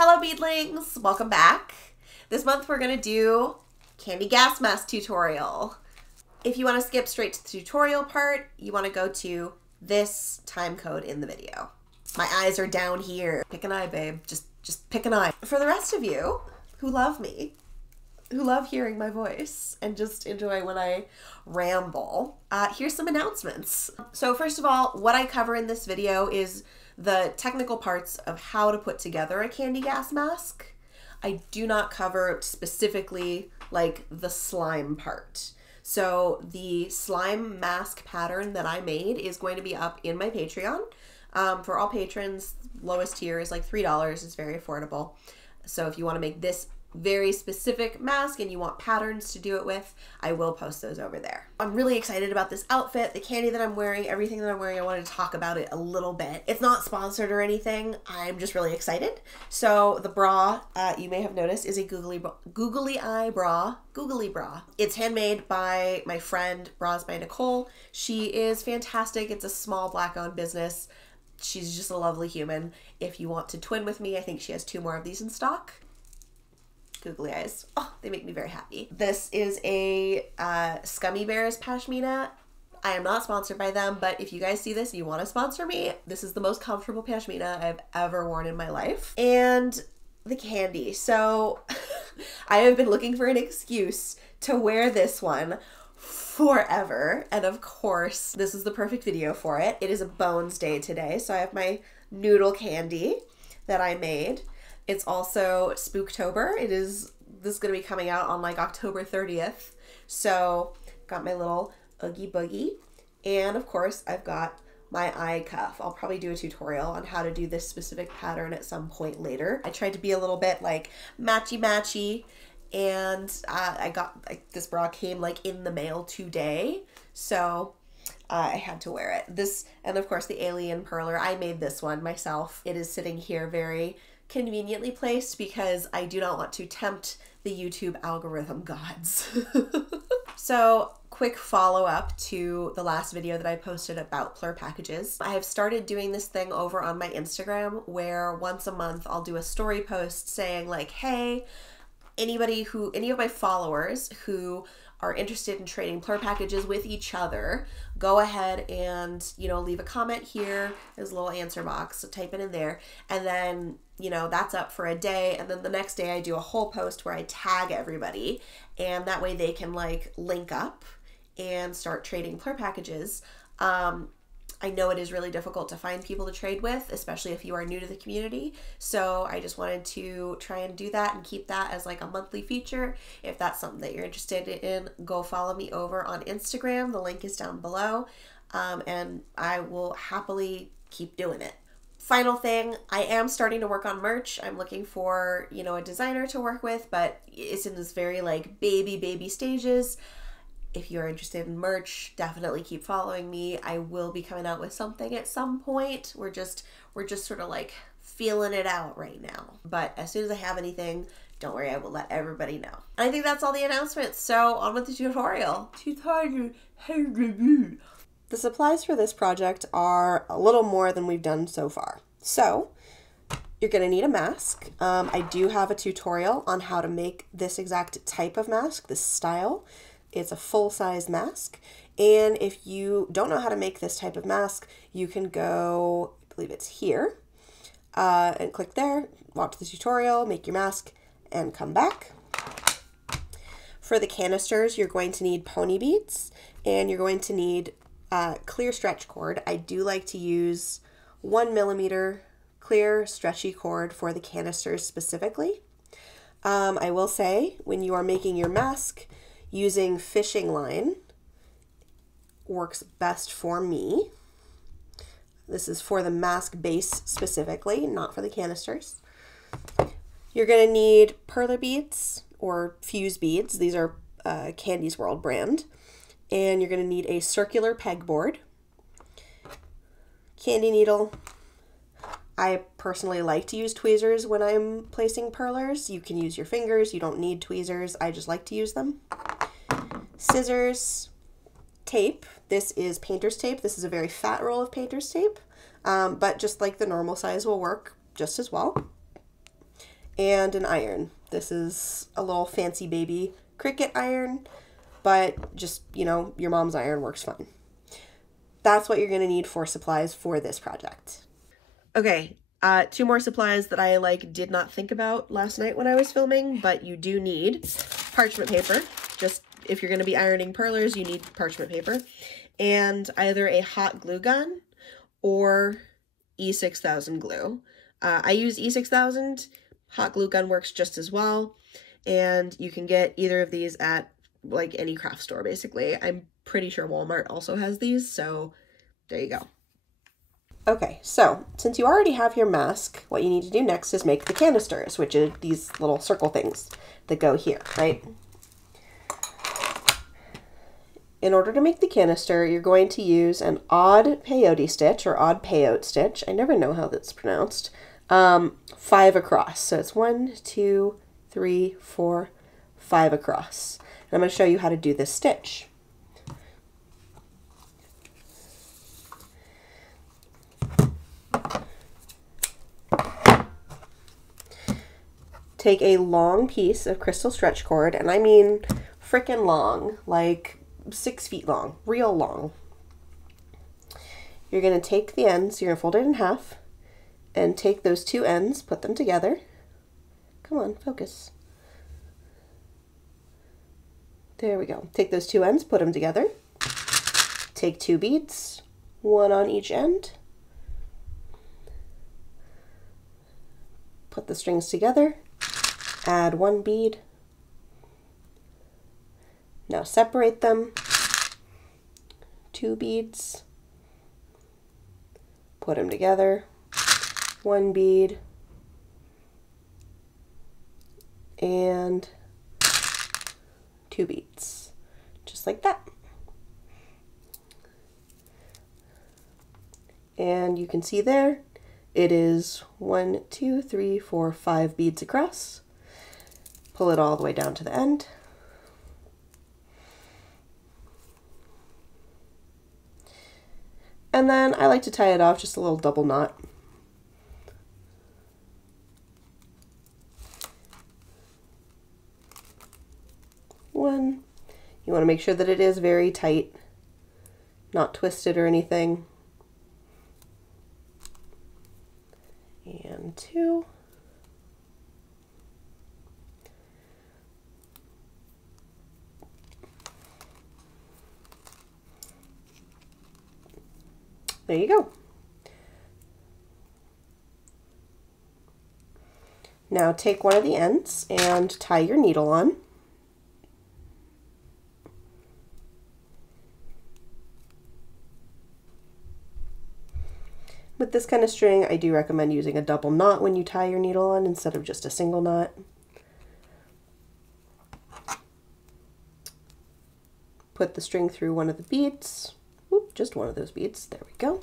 Hello beadlings, welcome back. This month we're gonna do candy gas mask tutorial. If you wanna skip straight to the tutorial part, you wanna go to this time code in the video. My eyes are down here. Pick an eye, babe, just pick an eye. For the rest of you who love me, who love hearing my voice and just enjoy when I ramble, here's some announcements. So first of all, what I cover in this video is the technical parts of how to put together a candy gas mask. I do not cover specifically like the slime part. So the slime mask pattern that I made is going to be up in my Patreon. For all patrons, lowest tier is like $3. It's very affordable. So if you want to make this very specific mask and you want patterns to do it with, I will post those over there. I'm really excited about this outfit, the candy that I'm wearing, everything that I'm wearing. I wanted to talk about it a little bit. It's not sponsored or anything. I'm just really excited. So the bra, you may have noticed, is a googly eye bra. It's handmade by my friend Bras by Nicole. She is fantastic. It's a small Black-owned business. She's just a lovely human. If you want to twin with me, I think she has 2 more of these in stock. Googly eyes. Oh, they make me very happy. This is a Scummy Bears pashmina. I am not sponsored by them, but if you guys see this and you want to sponsor me, this is the most comfortable pashmina I've ever worn in my life. And the candy. So I have been looking for an excuse to wear this one forever. And of course, this is the perfect video for it. It is a Bones Day today. So I have my noodle candy that I made. It's also Spooktober. This is going to be coming out on like October 30th. So got my little Oogie Boogie. And of course I've got my eye cuff. I'll probably do a tutorial on how to do this specific pattern at some point later. I tried to be a little bit like matchy-matchy, and I got, like, this bra came like in the mail today. So I had to wear it. This, and of course the alien perler. I made this one myself. It is sitting here very conveniently placed because I do not want to tempt the YouTube algorithm gods. So quick follow-up to the last video that I posted about plur packages. I have started doing this thing over on my Instagram where once a month I'll do a story post saying like, hey, any of my followers who are interested in trading plur packages with each other, go ahead and, leave a comment here. There's a little answer box, so type it in there. And then, that's up for a day. And then the next day I do a whole post where I tag everybody. And that way they can like link up and start trading plur packages. I know it is really difficult to find people to trade with, especially if you are new to the community. So I just wanted to try and do that and keep that as like a monthly feature. If that's something that you're interested in, go follow me over on Instagram. The link is down below. And I will happily keep doing it. Final thing, I am starting to work on merch. I'm looking for, a designer to work with, but it's in this very like baby stages. If you're interested in merch, definitely keep following me. I will be coming out with something at some point. We're just sort of like feeling it out right now. But as soon as I have anything, don't worry, I will let everybody know. And I think that's all the announcements. So on with the tutorial. The supplies for this project are a little more than we've done so far. So you're gonna need a mask. I do have a tutorial on how to make this exact type of mask, this style. It's a full-size mask, and if you don't know how to make this type of mask, you can go, I believe it's here, and click there, watch the tutorial, make your mask, and come back. For the canisters, you're going to need pony beads, and you're going to need clear stretch cord. I do like to use 1 millimeter clear stretchy cord for the canisters specifically. I will say, when you are making your mask, using fishing line works best for me. This is for the mask base specifically, not for the canisters. You're going to need perler beads or fuse beads. These are Kandi's World brand. And you're going to need a circular pegboard, candy needle. I personally like to use tweezers when I'm placing perlers. You can use your fingers. You don't need tweezers. I just like to use them. Scissors, tape. This is painter's tape. This is a very fat roll of painter's tape, but just like the normal size will work just as well. and an iron. This is a little fancy baby Cricut iron, but just, you know, your mom's iron works fine. That's what you're going to need for supplies for this project. Okay, two more supplies that I did not think about last night when I was filming, but you do need parchment paper. Just if you're going to be ironing perlers, you need parchment paper, and either a hot glue gun or E6000 glue. I use E6000. Hot glue gun works just as well, and you can get either of these at any craft store basically. I'm pretty sure Walmart also has these, so there you go. Okay, so since you already have your mask, what you need to do next is make the canisters, which are these little circle things that go here, right? In order to make the canister, you're going to use an odd peyote stitch or odd peyote stitch. I never know how that's pronounced. 5 across. So it's 1, 2, 3, 4, 5 across. And I'm going to show you how to do this stitch. Take a long piece of crystal stretch cord, and I mean frickin' long, like 6 feet long, real long. You're going to take the ends, you're going to fold it in half, and take those 2 ends, put them together. Come on, focus. There we go. Take those 2 ends, put them together. Take 2 beads, 1 on each end. Put the strings together. Add 1 bead. Now separate them. 2 beads. Put them together. 1 bead. And 2 beads. Just like that. And you can see there, it is 1, 2, 3, 4, 5 beads across. Pull it all the way down to the end. And then I like to tie it off just a little double knot. One. You want to make sure that it is very tight, not twisted or anything. And 2. There you go. Now take one of the ends and tie your needle on. With this kind of string, I do recommend using a double knot when you tie your needle on instead of just a single knot. Put the string through one of the beads. Oop, just one of those beads. There we go.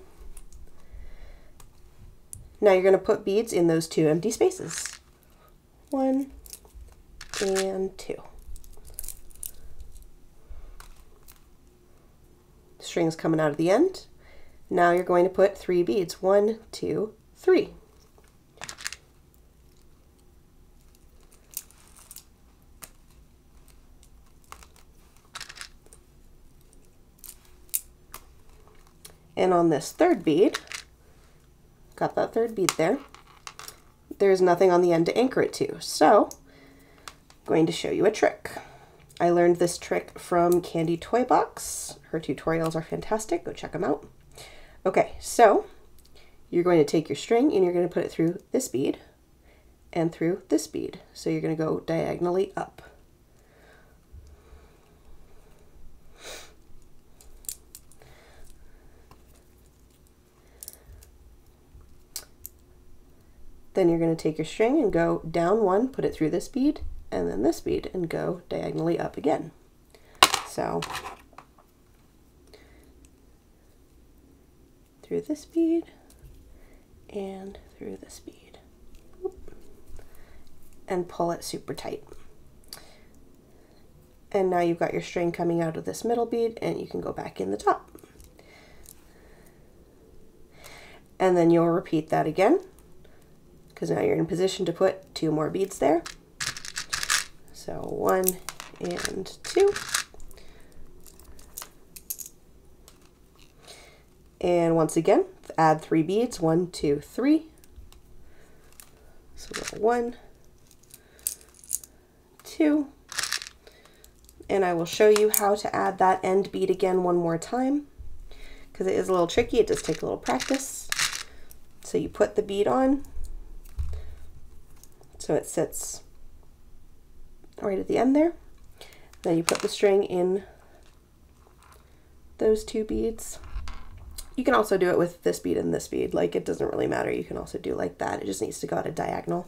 Now you're going to put beads in those 2 empty spaces. 1 and 2. String's coming out of the end. Now you're going to put 3 beads. 1, 2, 3. And on this 3rd bead, got that 3rd bead there, there's nothing on the end to anchor it to. So I'm going to show you a trick. I learned this trick from Kandi Toy Box. Her tutorials are fantastic. Go check them out. Okay, so you're going to take your string and you're going to put it through this bead and through this bead. So you're going to go diagonally up. Then you're going to take your string and go down 1, put it through this bead, and then this bead, and go diagonally up again. So through this bead and through this bead. And pull it super tight. And now you've got your string coming out of this middle bead, and you can go back in the top. And then you'll repeat that again, because now you're in position to put 2 more beads there. So 1 and 2. And once again, add 3 beads, 1, 2, 3. So we'll go 1, 2. And I will show you how to add that end bead again one more time, because it is a little tricky. It does take a little practice. So you put the bead on, so it sits right at the end there. Then you put the string in those 2 beads. You can also do it with this bead and this bead. Like, it doesn't really matter. You can also do like that. It just needs to go at a diagonal.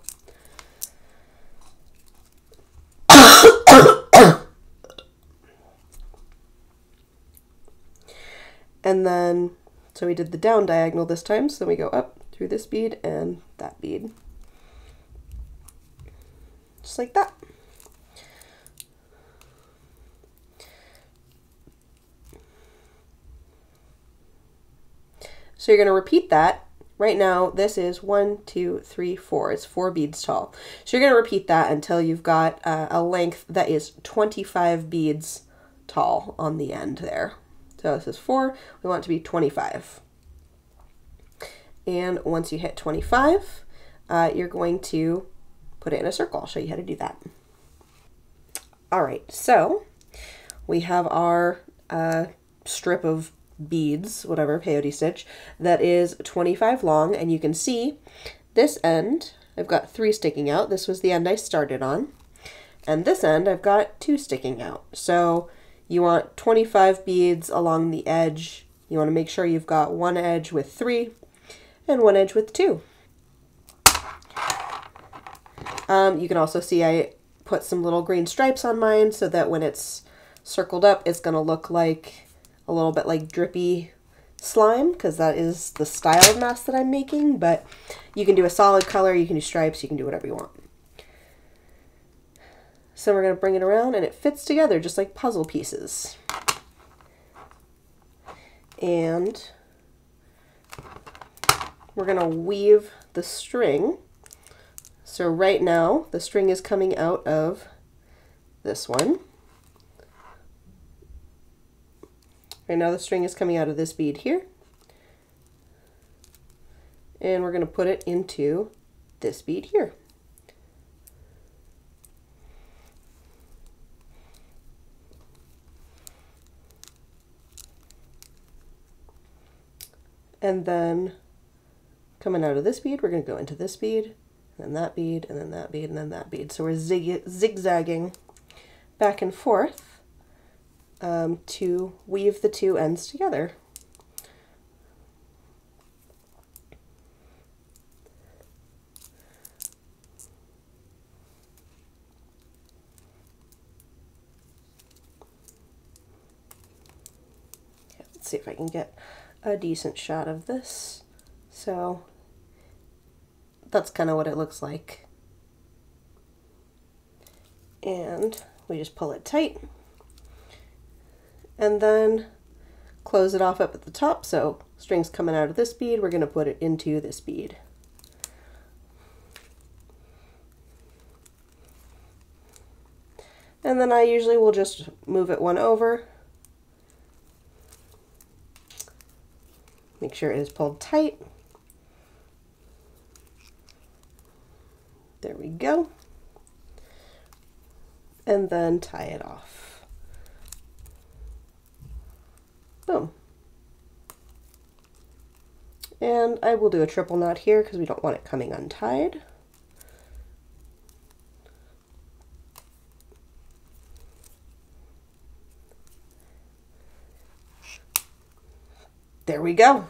And then, so we did the down diagonal this time, so then we go up through this bead and that bead. Just like that. So you're going to repeat that. Right now, this is 1, 2, 3, 4. It's 4 beads tall. So you're going to repeat that until you've got a length that is 25 beads tall on the end there. So this is 4. We want it to be 25. And once you hit 25, you're going to put it in a circle. I'll show you how to do that. All right, so we have our strip of beads, whatever, peyote stitch, that is 25 long, and you can see this end, I've got 3 sticking out. This was the end I started on. And this end, I've got 2 sticking out. So you want 25 beads along the edge. You want to make sure you've got one edge with 3 and one edge with 2. You can also see I put some little green stripes on mine so that when it's circled up, it's going to look like a little bit like drippy slime, because that is the style of mask that I'm making. But you can do a solid color, you can do stripes, you can do whatever you want. So we're going to bring it around and it fits together just like puzzle pieces. And we're going to weave the string. So right now the string is coming out of this one. Right now the string is coming out of this bead here. And we're going to put it into this bead here. And then coming out of this bead, we're going to go into this bead, and then that bead, and then that bead, and then that bead. So we're zigzagging back and forth to weave the 2 ends together. Okay, let's see if I can get a decent shot of this. So that's kind of what it looks like. And we just pull it tight and then close it off up at the top. So string's coming out of this bead, we're going to put it into this bead. And then I usually will just move it one over. Make sure it is pulled tight. There we go. And then tie it off. Boom. And I will do a triple knot here because we don't want it coming untied. There we go.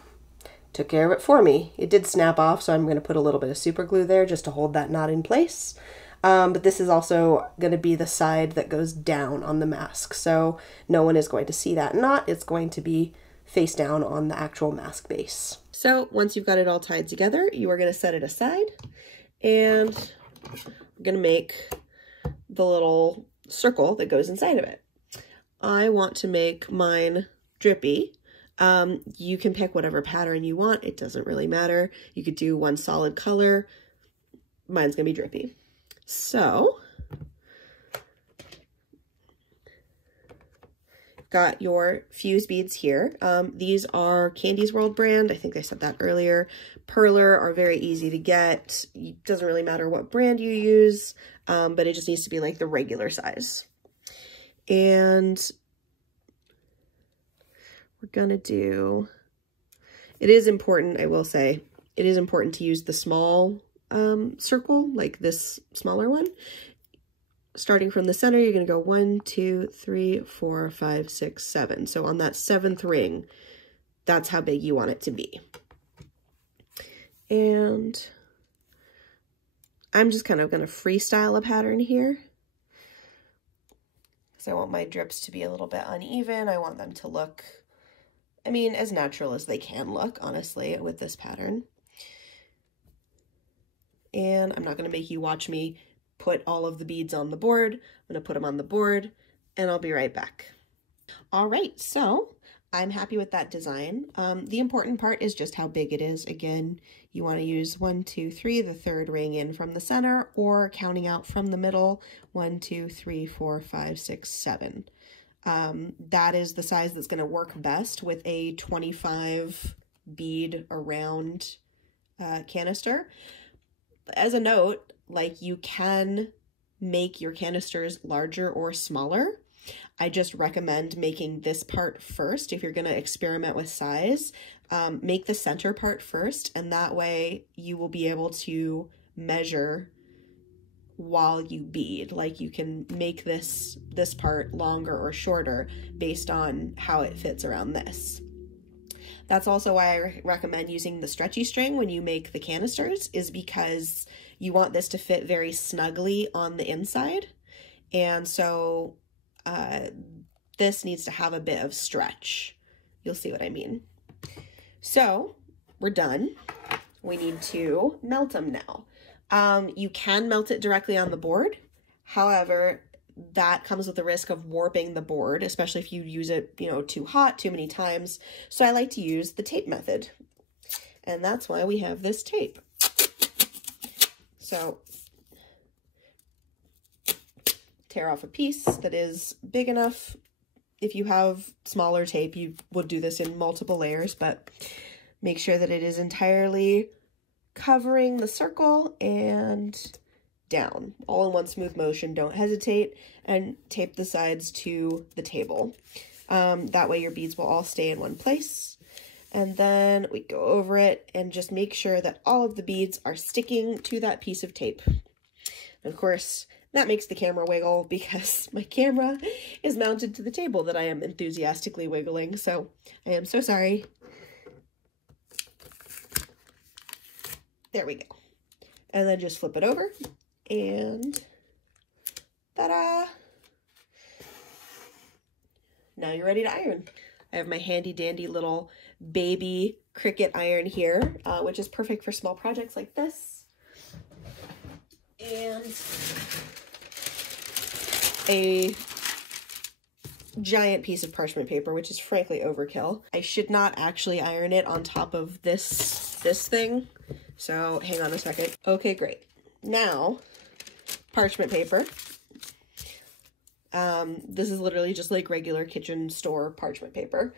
Took care of it for me. It did snap off, so I'm going to put a little bit of super glue there just to hold that knot in place. But this is also going to be the side that goes down on the mask, so no one is going to see that knot. It's going to be face down on the actual mask base. So once you've got it all tied together, you are going to set it aside, and I'm going to make the little circle that goes inside of it. I want to make mine drippy. You can pick whatever pattern you want. It doesn't really matter. You could do one solid color. mine's gonna be drippy. So, got your fuse beads here. These are Kandi's World brand. I think I said that earlier. Perler are very easy to get. It doesn't really matter what brand you use, but it just needs to be like the regular size. And we're gonna do, it is important, I will say, it is important to use the small circle, like this smaller one. Starting from the center, you're going to go 1, 2, 3, 4, 5, 6, 7. So on that 7th ring, that's how big you want it to be. And I'm just kind of going to freestyle a pattern here. Because I want my drips to be a little bit uneven. I want them to look, I mean, as natural as they can look, honestly, with this pattern. And I'm not going to make you watch me put all of the beads on the board. I'm going to put them on the board and I'll be right back. All right, so I'm happy with that design. The important part is just how big it is. Again, you want to use 1, 2, 3, the 3rd ring in from the center, or counting out from the middle, 1, 2, 3, 4, 5, 6, 7. That is the size that's going to work best with a 25 bead around canister. As a note, like, you can make your canisters larger or smaller. I just recommend making this part first. If you're going to experiment with size, make the center part first, and that way you will be able to measure while you bead. Like, you can make this part longer or shorter based on how it fits around this. That's also why I recommend using the stretchy string when you make the canisters, is because you want this to fit very snugly on the inside. And so this needs to have a bit of stretch. You'll see what I mean. So we're done. We need to melt them now. You can melt it directly on the board. However, that comes with the risk of warping the board, especially if you use it, you know, too hot, too many times. So I like to use the tape method. And that's why we have this tape. So tear off a piece that is big enough. If you have smaller tape, you would do this in multiple layers, but make sure that it is entirely covering the circle and down, all in one smooth motion. Don't hesitate, and tape the sides to the table. That way your beads will all stay in one place. And then we go over it and just make sure that all of the beads are sticking to that piece of tape. And of course, that makes the camera wiggle because my camera is mounted to the table that I am enthusiastically wiggling. So I am so sorry. There we go. And then just flip it over. And ta-da! Now you're ready to iron. I have my handy dandy little baby Cricut iron here, which is perfect for small projects like this. And a giant piece of parchment paper, which is frankly overkill. I should not actually iron it on top of this thing. So hang on a second. Okay, great. Now, parchment paper. This is literally just like regular kitchen store parchment paper.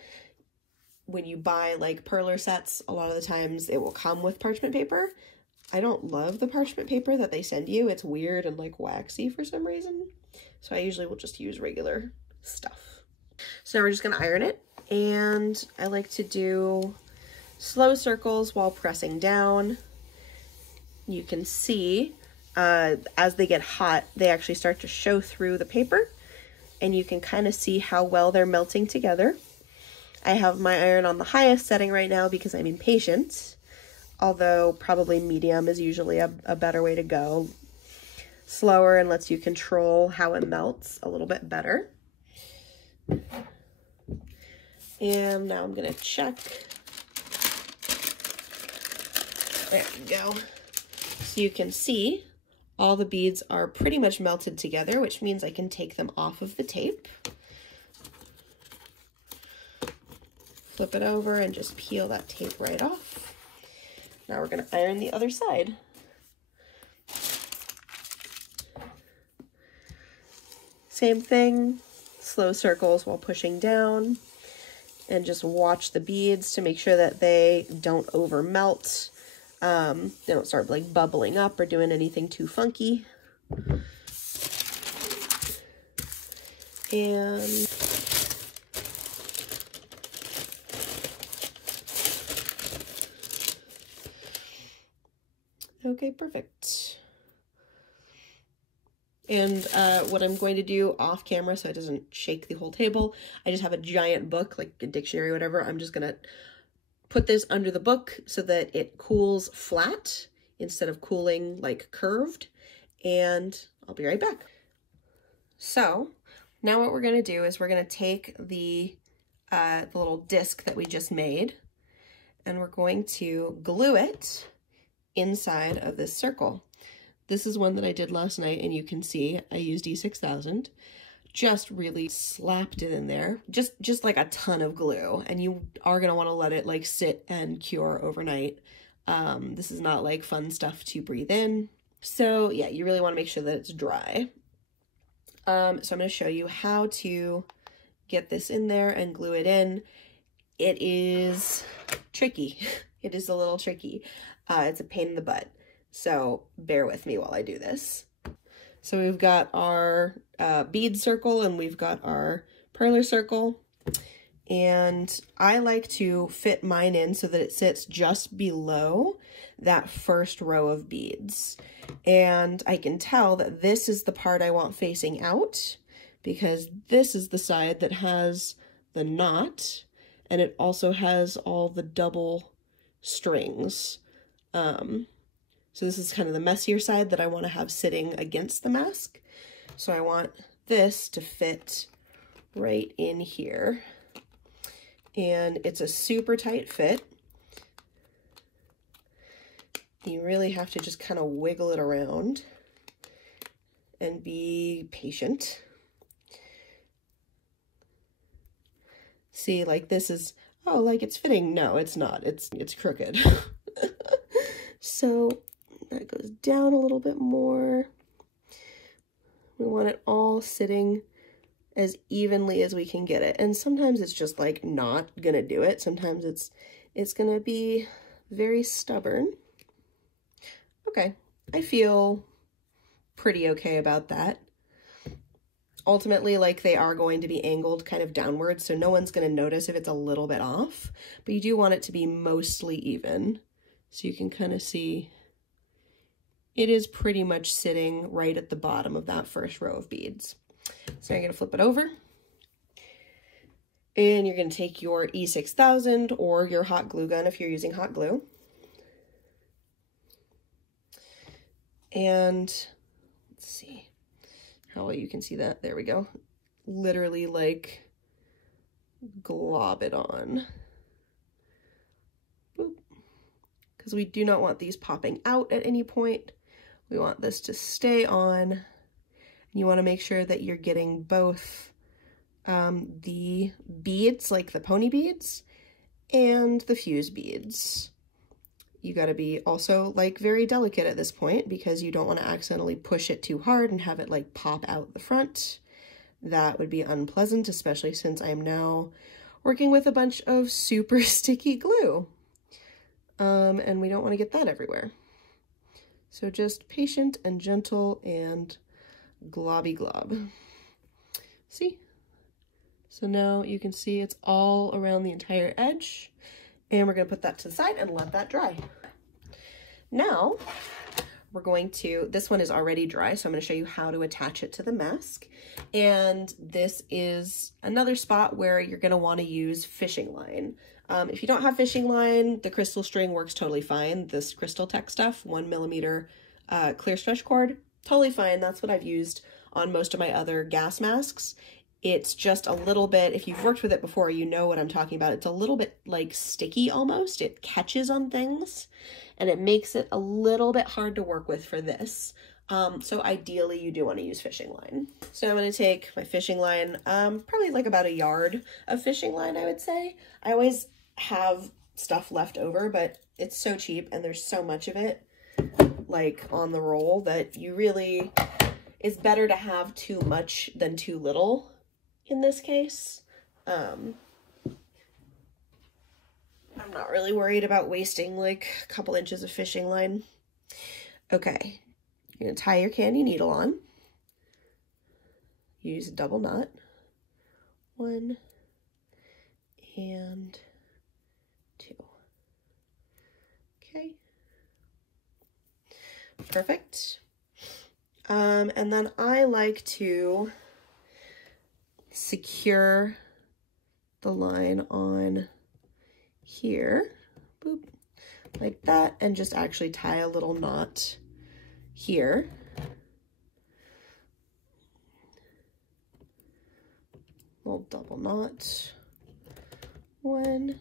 When you buy like perler sets, a lot of the times it will come with parchment paper. I don't love the parchment paper that they send you. It's weird and like waxy for some reason. So I usually will just use regular stuff. So now we're just gonna iron it. And I like to do slow circles while pressing down. You can see as they get hot, they actually start to show through the paper, and you can kind of see how well they're melting together. I have my iron on the highest setting right now because I'm impatient, although probably medium is usually a better way to go. Slower and lets you control how it melts a little bit better. And now I'm gonna check. There we go. So you can see all the beads are pretty much melted together, which means I can take them off of the tape. Flip it over and just peel that tape right off. Now we're gonna iron the other side. Same thing, slow circles while pushing down, and just watch the beads to make sure that they don't over melt. They don't start like bubbling up or doing anything too funky. And okay, perfect. And what I'm going to do off camera so it doesn't shake the whole table, I just have a giant book, like a dictionary or whatever. I'm just gonna put this under the book so that it cools flat instead of cooling like curved, and I'll be right back. So now what we're gonna do is we're gonna take the little disc that we just made, and we're going to glue it inside of this circle. This is one that I did last night, and you can see I used E6000, just really slapped it in there, just like a ton of glue, and you are gonna want to let it like sit and cure overnight. This is not like fun stuff to breathe in. So yeah, you really want to make sure that it's dry. So I'm going to show you how to get this in there and glue it in. It is tricky. It is a little tricky. It's a pain in the butt. So bear with me while I do this. So we've got our bead circle and we've got our perler circle. And I like to fit mine in so that it sits just below that first row of beads. And I can tell that this is the part I want facing out because this is the side that has the knot, and it also has all the double strings. So this is kind of the messier side that I want to have sitting against the mask. So I want this to fit right in here. And it's a super tight fit. You really have to just kind of wiggle it around and be patient. See, like this is, oh, like it's fitting. No, it's not. It's crooked. So that goes down a little bit more. We want it all sitting as evenly as we can get it. And sometimes it's just like not gonna do it. Sometimes it's gonna be very stubborn. Okay, I feel pretty okay about that. Ultimately, like they are going to be angled kind of downwards, so no one's gonna notice if it's a little bit off, but you do want it to be mostly even. So you can kind of see it is pretty much sitting right at the bottom of that first row of beads. So you're going to flip it over. And you're going to take your E6000 or your hot glue gun if you're using hot glue. And let's see how well you can see that. There we go. Literally like glob it on. Because we do not want these popping out at any point. We want this to stay on. You want to make sure that you're getting both the beads, like the pony beads, and the fuse beads. You got to be also like very delicate at this point because you don't want to accidentally push it too hard and have it like pop out the front. That would be unpleasant, especially since I'm now working with a bunch of super sticky glue. And we don't want to get that everywhere. So just patient and gentle and globby glob. See? So now you can see it's all around the entire edge. And we're going to put that to the side and let that dry. Now, we're going to, this one is already dry, so I'm going to show you how to attach it to the mask. And this is another spot where you're going to want to use fishing line. If you don't have fishing line, the crystal string works totally fine. This Crystal Tech stuff, 1mm clear stretch cord, totally fine. That's what I've used on most of my other gas masks. It's just a little bit, if you've worked with it before, you know what I'm talking about. It's a little bit like sticky almost. It catches on things and it makes it a little bit hard to work with for this. So ideally you do want to use fishing line. So I'm going to take my fishing line, probably like about a yard of fishing line, I would say. I always have stuff left over, but it's so cheap and there's so much of it like on the roll that you really, it's better to have too much than too little in this case. I'm not really worried about wasting like a couple inches of fishing line. Okay, you're gonna tie your candy needle on. Use a double knot. 1 and 2. Okay. Perfect. And then I like to secure the line on here, boop, like that, and just actually tie a little knot here. Little double knot. 1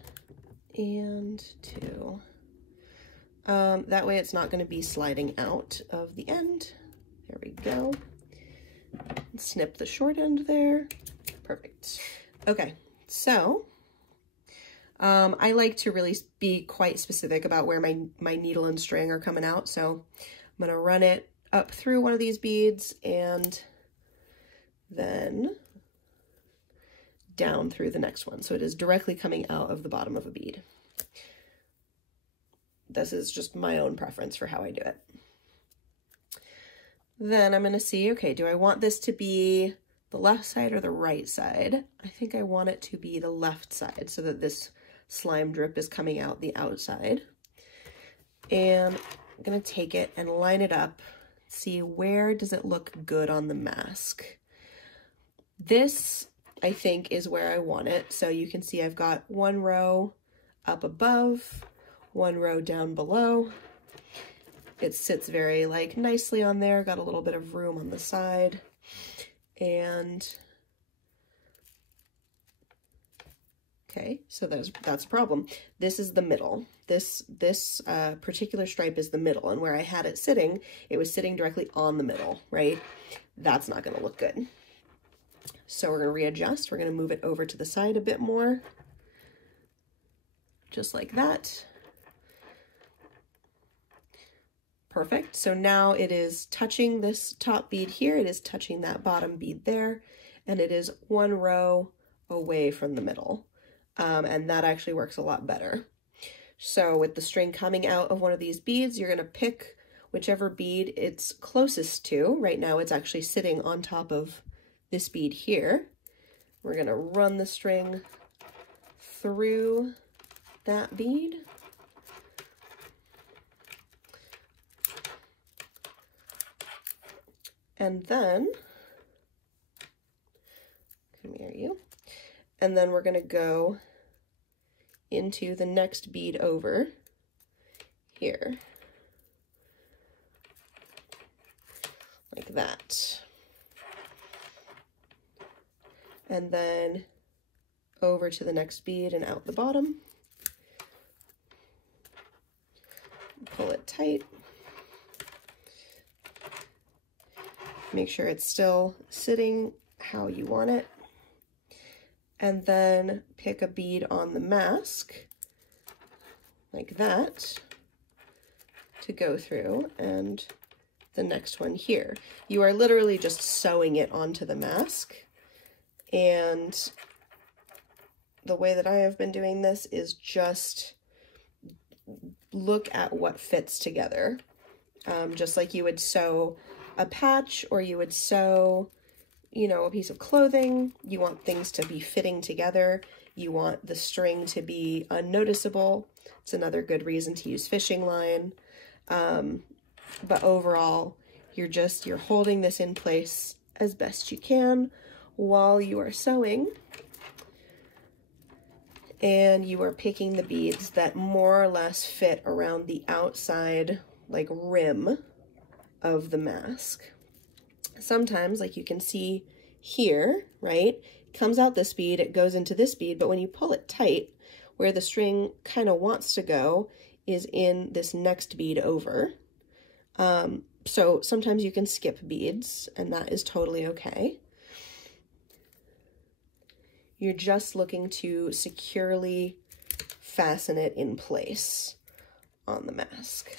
and 2. That way it's not going to be sliding out of the end. There we go. Snip the short end there. Perfect. Okay, so I like to really be quite specific about where my needle and string are coming out. So I'm going to run it up through one of these beads and then down through the next one. So it is directly coming out of the bottom of a bead. This is just my own preference for how I do it. Then I'm going to see, okay, do I want this to be the left side or the right side? I think I want it to be the left side so that this slime drip is coming out the outside. And I'm going to take it and line it up, see where does it look good on the mask. This, I think, is where I want it. So you can see I've got 1 row up above, 1 row down below. It sits very like nicely on there, got a little bit of room on the side. And okay, so that's a problem. This is the middle. This particular stripe is the middle, and where I had it sitting, it was sitting directly on the middle, right? That's not gonna look good. So we're gonna readjust. We're gonna move it over to the side a bit more, just like that. Perfect. So now it is touching this top bead here, it is touching that bottom bead there, and it is 1 row away from the middle. And that actually works a lot better. So with the string coming out of one of these beads, you're going to pick whichever bead it's closest to. Right now it's actually sitting on top of this bead here. We're going to run the string through that bead. And then, come here you, and then we're gonna go into the next bead over here, like that. And then over to the next bead and out the bottom. Pull it tight. Make sure it's still sitting how you want it. And then pick a bead on the mask, like that, to go through, and the next one here. You are literally just sewing it onto the mask. And the way that I have been doing this is just look at what fits together. Just like you would sew a patch, or you would sew, you know, a piece of clothing. You want things to be fitting together. You want the string to be unnoticeable. It's another good reason to use fishing line. But overall, you're holding this in place as best you can while you are sewing. And you are picking the beads that more or less fit around the outside, like, rim of the mask. Sometimes, like you can see here, right, comes out this bead, it goes into this bead, but when you pull it tight, where the string kind of wants to go is in this next bead over. So sometimes you can skip beads, and that is totally okay. You're just looking to securely fasten it in place on the mask.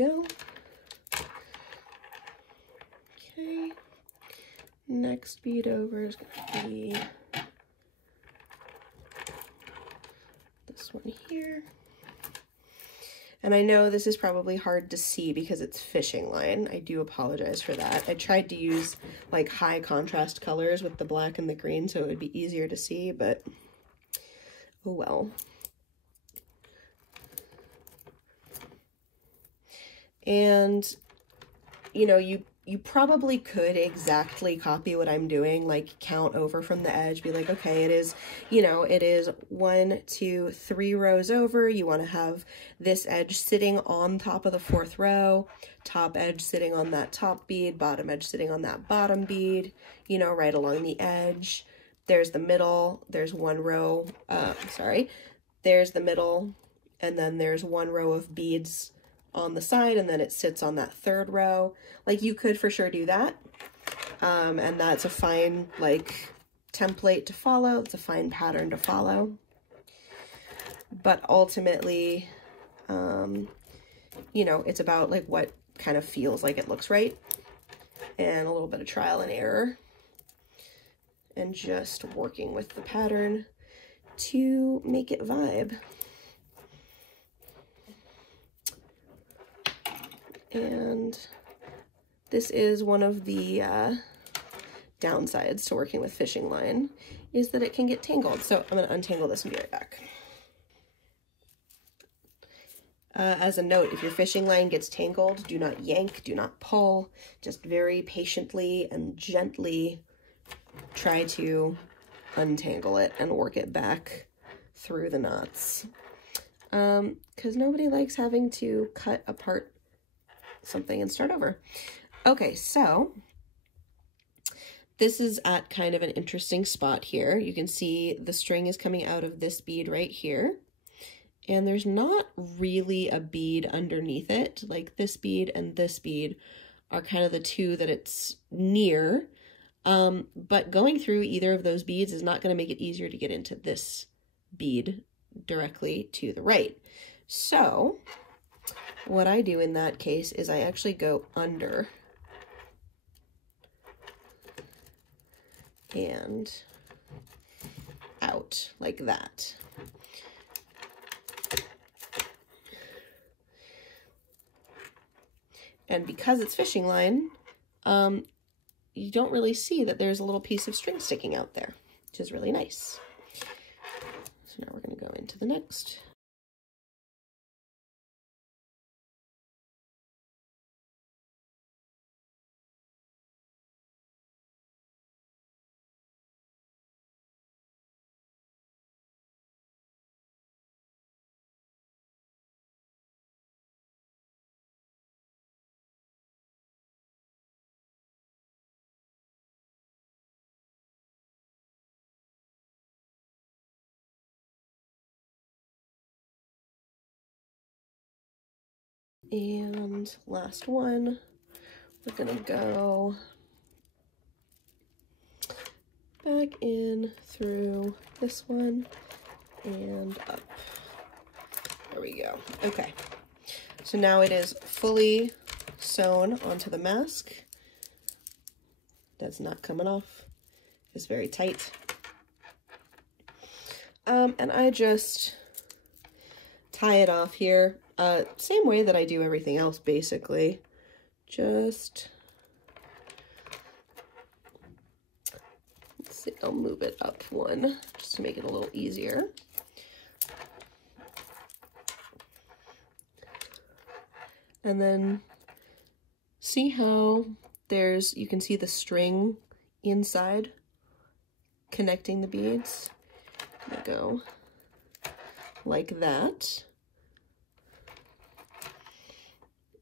go. Okay. Next bead over is going to be this one here. And I know this is probably hard to see because it's fishing line. I do apologize for that. I tried to use like high contrast colors with the black and the green so it would be easier to see, but oh well. And you know, you probably could exactly copy what I'm doing, like count over from the edge, be like, okay, it is, you know, it is 1, 2, 3 rows over. You want to have this edge sitting on top of the 4th row, top edge sitting on that top bead, bottom edge sitting on that bottom bead, you know, right along the edge. There's the middle, there's 1 row, there's the middle, and then there's 1 row of beads on the side, and then it sits on that 3rd row. Like, you could for sure do that, and that's a fine like template to follow. It's a fine pattern to follow, but ultimately you know, it's about like what kind of feels like it looks right, and a little bit of trial and error, and just working with the pattern to make it vibe. And this is one of the downsides to working with fishing line, is that it can get tangled. So I'm going to untangle this and be right back. As a note, if your fishing line gets tangled, do not yank, do not pull, just very patiently and gently try to untangle it and work it back through the knots. Because nobody likes having to cut apart something and start over. Okay, so this is at kind of an interesting spot here. You can see the string is coming out of this bead right here, and there's not really a bead underneath it. Like, this bead and this bead are kind of the two that it's near, but going through either of those beads is not going to make it easier to get into this bead directly to the right. So what I do in that case is I actually go under and out like that. And because it's fishing line, you don't really see that there's a little piece of string sticking out there, which is really nice. So now we're going to go into the next. And last one, we're gonna go back in through this one and up. There we go. Okay, so now it is fully sewn onto the mask. That's not coming off. It's very tight. And I just tie it off here. Same way that I do everything else, basically. Just, let's see, I'll move it up one just to make it a little easier. And then see how there's, you can see the string inside connecting the beads. I'm gonna go like that.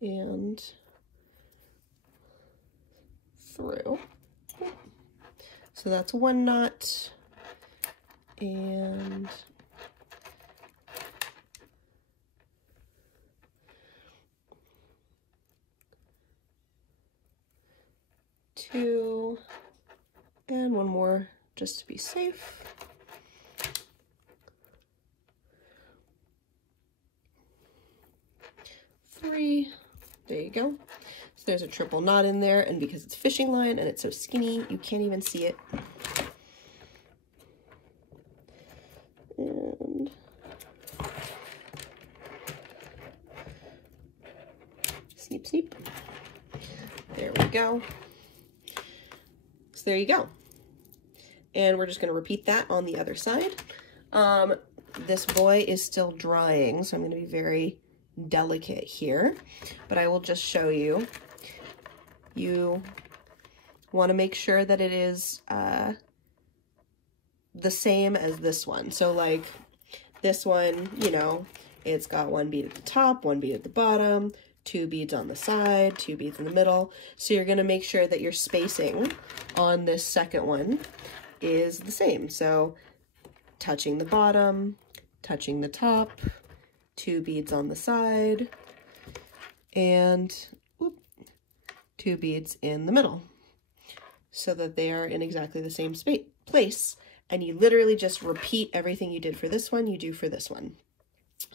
And through. So that's one knot, and two, and one more just to be safe. Three, you go. So there's a triple knot in there, and because it's fishing line and it's so skinny, you can't even see it. And snip, snip. There we go. So there you go. And we're just going to repeat that on the other side. This boy is still drying, so I'm going to be very delicate here, but I will just show you. You want to make sure that it is the same as this one. So like this one, you know, it's got one bead at the top, one bead at the bottom, 2 beads on the side, 2 beads in the middle. So you're going to make sure that your spacing on this second one is the same. So touching the bottom, touching the top, 2 beads on the side, and 2 beads in the middle, so that they are in exactly the same place. And you literally just repeat everything you did for this one, you do for this one.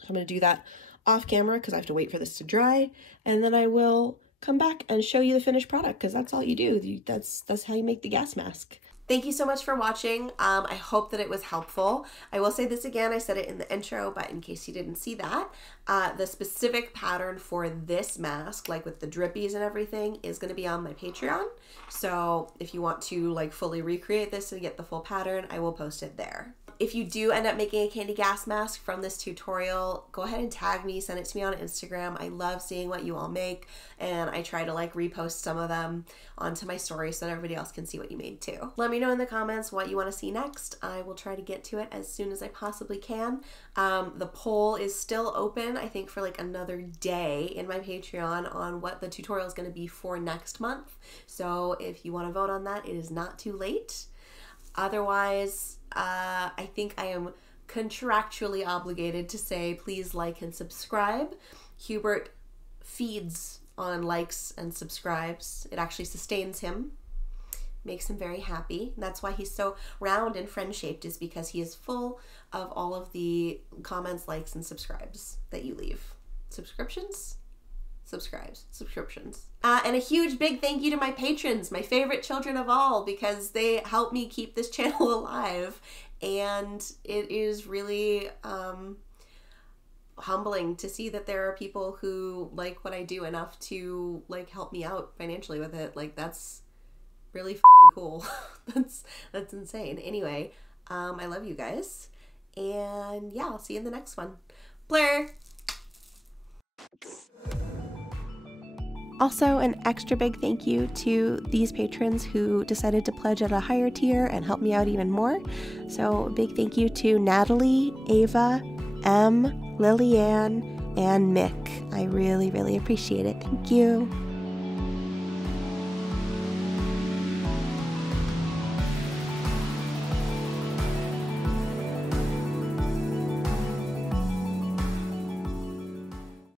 I'm going to do that off camera because I have to wait for this to dry, and then I will come back and show you the finished product, because that's all you do. That's how you make the gas mask. Thank you so much for watching. I hope that it was helpful. I will say this again, I said it in the intro, but in case you didn't see that, the specific pattern for this mask, like with the drippies and everything, is going to be on my Patreon. So if you want to like fully recreate this and get the full pattern, I will post it there. If you do end up making a candy gas mask from this tutorial, go ahead and tag me, send it to me on Instagram. I love seeing what you all make, and I try to like repost some of them onto my story so that everybody else can see what you made too. Let me know in the comments what you want to see next. I will try to get to it as soon as I possibly can. The poll is still open, I think, for like another day in my Patreon on what the tutorial is going to be for next month. So if you want to vote on that, it is not too late. Otherwise, I think I am contractually obligated to say please like and subscribe. Hubert feeds on likes and subscribes. It actually sustains him, makes him very happy. And that's why he's so round and friend-shaped, is because he is full of all of the comments, likes, and subscribes that you leave. Subscriptions? Subscriptions. And a huge big thank you to my patrons, my favorite children of all, because they help me keep this channel alive, and it is really humbling to see that there are people who like what I do enough to like help me out financially with it. Like, that's really f***ing cool. that's insane. Anyway, I love you guys, and yeah, I'll see you in the next one. Blair. Also, an extra big thank you to these patrons who decided to pledge at a higher tier and help me out even more. So, a big thank you to Natalie, Ava, M, Lillianne, and Mick. I really, really appreciate it. Thank you.